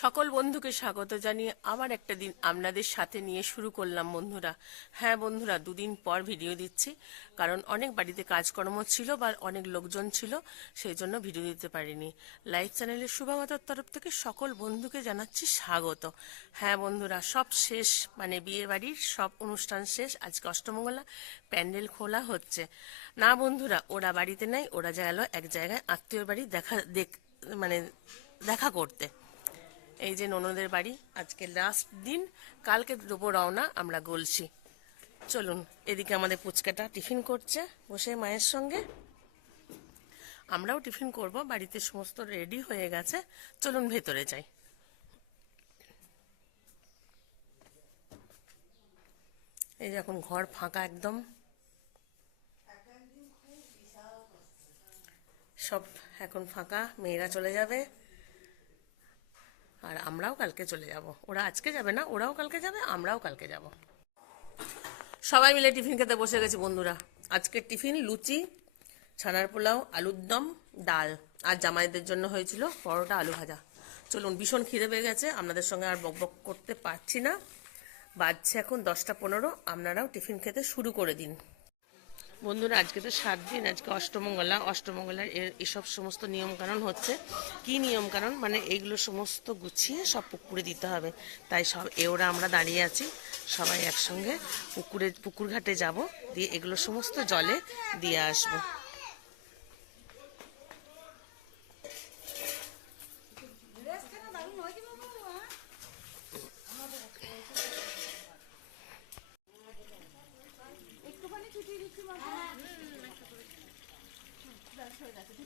সকল বন্ধুকে স্বাগত জানিয়ে আবার একটা দিন আপনাদের সাথে নিয়ে শুরু করলাম বন্ধুরা। হ্যাঁ বন্ধুরা, দুদিন পর ভিডিও দিচ্ছি, কারণ অনেক বাড়িতে কাজকর্ম ছিল বা অনেক লোকজন ছিল, সেই জন্য ভিডিও দিতে পারিনি। লাইভ চ্যানেলের শুভাগতার তরফ থেকে সকল বন্ধুকে জানাচ্ছি স্বাগত। হ্যাঁ বন্ধুরা, সব শেষ মানে বিয়ে বাড়ির সব অনুষ্ঠান শেষ, আজকে অষ্টমঙ্গলা, প্যান্ডেল খোলা হচ্ছে। না বন্ধুরা, ওরা বাড়িতে নেই, ওরা গেল এক জায়গায় আত্মীয় বাড়ি দেখা, দেখ মানে দেখা করতে। এই যে ননদের বাড়ি, আজকে লাস্ট দিন, কালকে দুপুর রওনা, আমরা গলছি। চলুন, এদিকে আমাদের পুচকাটা টিফিন করছে, বসে মায়ের সঙ্গে। আমরাও টিফিন করব, বাড়িতে সমস্ত রেডি হয়ে গেছে। চলুন ভেতরে যাই। এই যে এখন ঘর ফাঁকা একদম। সব এখন ফাঁকা, মেয়েরা চলে যাবে। আর আমরাও কালকে চলে যাব। ওরা আজকে যাবে না, ওরাও কালকে যাবে, আমরাও কালকে যাব। সবাই মিলে টিফিন খেতে বসে গেছি বন্ধুরা। আজকের টিফিন লুচি, ছানার পোলাও, আলুর দম, ডাল। আর জামাইদের জন্য হয়েছিল পরোটা, আলু ভাজা। চলুন, ভীষণ খিদে পেয়ে গেছে, আপনাদের সঙ্গে আর বকবক করতে পারছি না। বাজছে এখন দশটা পনেরো, আপনারাও টিফিন খেতে শুরু করে দিন। বন্ধুরা, আজকে তো সাত দিন, আজকে অষ্টমঙ্গলা। অষ্টমঙ্গলার এসব সমস্ত নিয়মকানুন হচ্ছে। কি নিয়মকানুন? মানে এইগুলো সমস্ত গুছিয়ে সব পুকুরে দিতে হবে। তাই সব এওরা আমরা দাঁড়িয়ে আছি। সবাই একসঙ্গে পুকুরে পুকুর ঘাটে যাব। দিয়ে এগুলো সমস্ত জলে দিয়ে আসব।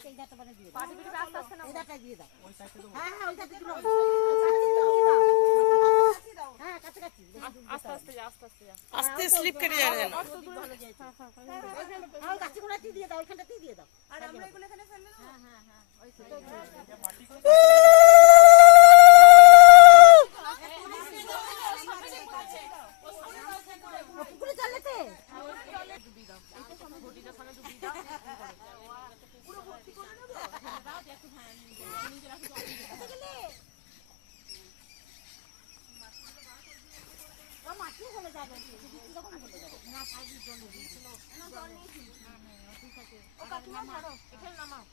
ধারটা দিয়ে হয়েছে এই ধারটা মানে দিয়ে দাও এই ধারটা দিয়ে দাও হ্যাঁ হ্যাঁ ওই ধারটা দিয়ে দাও হ্যাঁ কাছাকাছি আস্তে স্লিপ কেটে যাবে যেন হ্যাঁ ওই গাছগুলোতেই দিয়ে দাও ওইখানটাতেই দিয়ে দাও পুকুরে চলেতে মাটি চলে যাবে যখন চলে যাবে না পাইনি জল দিয়েছিল না জল নিয়েছিল ও কাকিমা ধরো এখানে নামাও।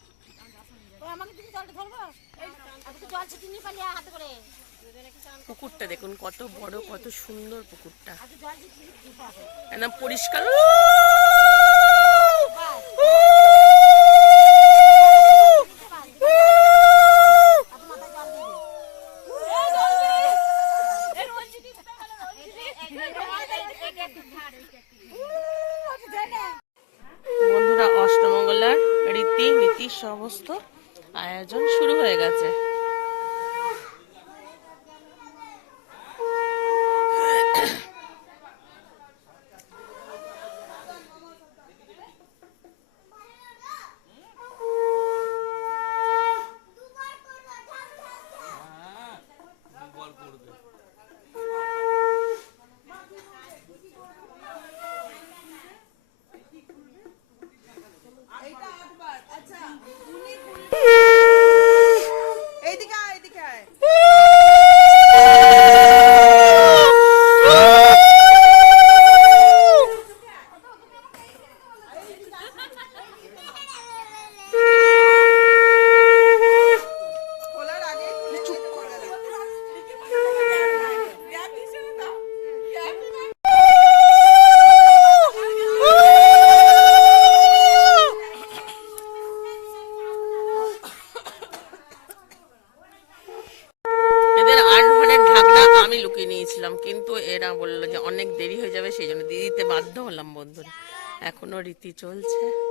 ওই আমাকে তুমি জলটা ধরবো? তো জল ছিটিয়ে নিয়ে পালিয়ে হাতে করে। পুকুরটা দেখুন, কত বড়, কত সুন্দর পুকুরটা। একদম পরিষ্কার। বন্ধুরা, অষ্টমঙ্গলার রীতি নীতি সমস্ত আয়োজন শুরু হয়ে গেছে। আমি লুকিয়ে নিয়েছিলাম। কিন্তু এরা বলল যে অনেক দেরি হয়ে যাবে, সেই জন্য দিদিতে দিতে বাধ্য হলাম বন্ধুরা। এখনও রীতি চলছে।